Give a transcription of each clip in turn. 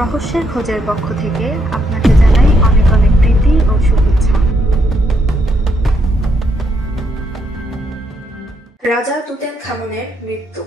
রহস্যের খোঁজের পক্ষ থেকে আপনাকে জানাই অনেক অনেক প্রীতি ও শুভেচ্ছা। রাজা তুতেন খামনের মৃত্যু।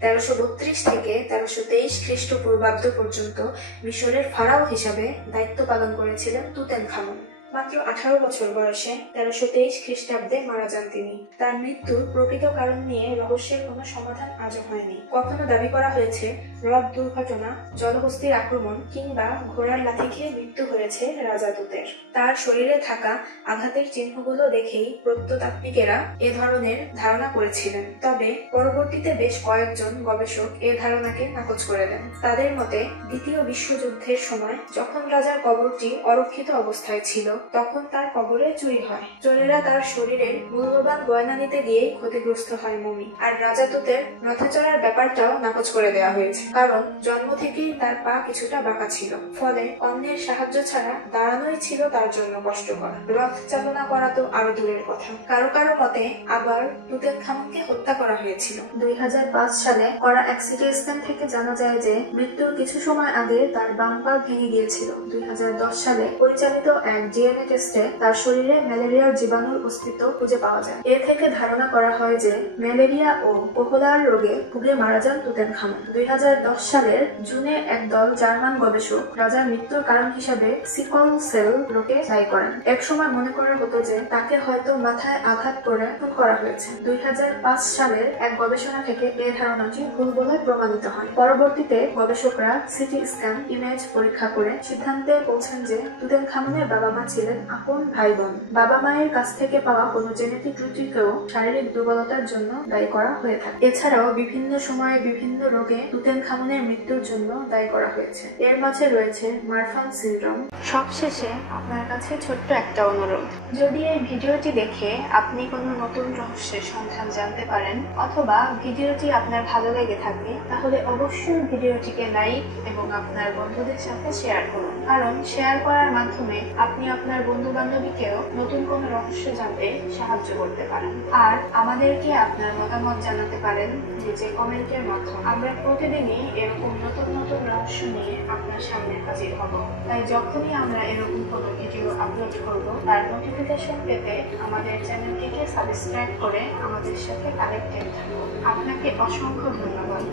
তেরোশো বত্রিশ থেকে তেরোশো তেইশ খ্রিস্টপূর্বাব্দ পর্যন্ত মিশরের ফারাও হিসাবে দায়িত্ব পালন করেছিলেন তুতেন খামন মাত্র আঠারো বছর বয়সে তেরোশো তেইশ খ্রিস্টাব্দে মারা যান তিনি। তার মৃত্যুর প্রকৃত কারণ নিয়ে রহস্যের কোনো সমাধান আজও হয়নি। কখনো দাবি করা হয়েছে রথ দুর্ঘটনা জলহস্তির আক্রমণ কিংবা ঘোড়ার লাথি খেয়ে মৃত্যু হয়েছে রাজা দূতের। তার শরীরে থাকা আঘাতের চিহ্নগুলো দেখেই প্রত্নতাত্ত্বিকেরা এ ধরনের ধারণা করেছিলেন। তবে পরবর্তীতে বেশ কয়েকজন গবেষক এ ধারণাকে নাকচ করে দেন। তাদের মতে, দ্বিতীয় বিশ্বযুদ্ধের সময় যখন রাজার কবরটি অরক্ষিত অবস্থায় ছিল তখন তার কবরে চুরি হয়। চোরেরা তার শরীরের মূল্যবান গয়না নিতে গিয়েই ক্ষতিগ্রস্ত হয় মমি। আর রাজাতুতের রথে চড়ার ব্যাপারটাও নাকচ করে দেওয়া হয়েছে। কারণ জন্ম থেকেই তার পা কিছুটা বাঁকা ছিল। ফলে অন্যের সাহায্য ছাড়া দাঁড়ানোই ছিল তার জন্য কষ্টকর। রথ চালনা করা তো আরও দূরের কথা। কারও কারও মতে আবার তুতেন খামকে হত্যা করা হয়েছিল। দুই হাজার পাঁচ সালে করা এক সিটি স্ক্যান থেকে জানা যায় যে মৃত্যুর কিছু সময় আগে তার বাম পা ভেঙে গিয়েছিল। দুই হাজার দশ সালে পরিচালিত এক ডিএনএ টেস্টে তার শরীরে ম্যালেরিয়ার জীবাণুর অস্তিত্ব খুঁজে পাওয়া যায়। এ থেকে ধারণা করা হয় যে, ম্যালেরিয়া ও কোহলার রোগে ভুগে মারা যান তুতেন খামন দুই সালের জুনে এক দল জার্মান গবেষক রাজার মৃত্যুর কারণ হিসাবে সিকল সেল রোগে দায়ী করেন। এক সময় মনে করা হতো যে, তাকে হয়তো মাথায় আঘাত করে খুন করা হয়েছে। দুই সালের এক গবেষণা থেকে এ ধারণাটি ভুল বলে প্রমাণিত হয়। পরবর্তীতে গবেষকরা সিটি স্ক্যান ইমেজ পরীক্ষা করে সিদ্ধান্তে পৌঁছেন যে তুতেন খামনের বাবা মা ছিলেন আপন ভাই বোন বাবা মায়ের কাছ থেকে পাওয়া কোনো জেনেটিক ত্রুটিকেও শারীরিক দুর্বলতার জন্য দায়ী করা হয়ে থাকে। এছাড়াও বিভিন্ন সময়ে বিভিন্ন রোগে তুতেন খামনের মৃত্যুর জন্য দায়ী করা হয়েছে। এর মাঝে রয়েছে মারফান সিনড্রোম। সবশেষে আপনার কাছে ছোট্ট একটা অনুরোধ। যদি এই ভিডিওটি দেখে আপনি কোনো নতুন রহস্যের সন্ধান জানতে পারেন, অথবা ভিডিওটি আপনার ভালো লেগে থাকে, তাহলে অবশ্যই ভিডিওটিকে লাইক এবং আপনার বন্ধুদের সাথে শেয়ার করুন। কারণ শেয়ার করার মাধ্যমে আপনি আপনার বন্ধু বান্ধবীকেও নতুন কোনো রহস্য জানতে সাহায্য করতে পারেন। আর আমাদেরকে আপনার মতামত জানাতে পারেন যে যে কমেন্টের মাধ্যমে। আমরা প্রতিদিনই এরকম নতুন নতুন রহস্য নিয়ে আপনার সামনে হাজির হব। তাই যখনই আমরা এরকম কোনো ভিডিও আপলোড করব, তার নোটিফিকেশন পেতে আমাদের চ্যানেলটিকে সাবস্ক্রাইব করে আমাদের সাথে কানেক্টেড থাকুন। আপনাকে অসংখ্য ধন্যবাদ।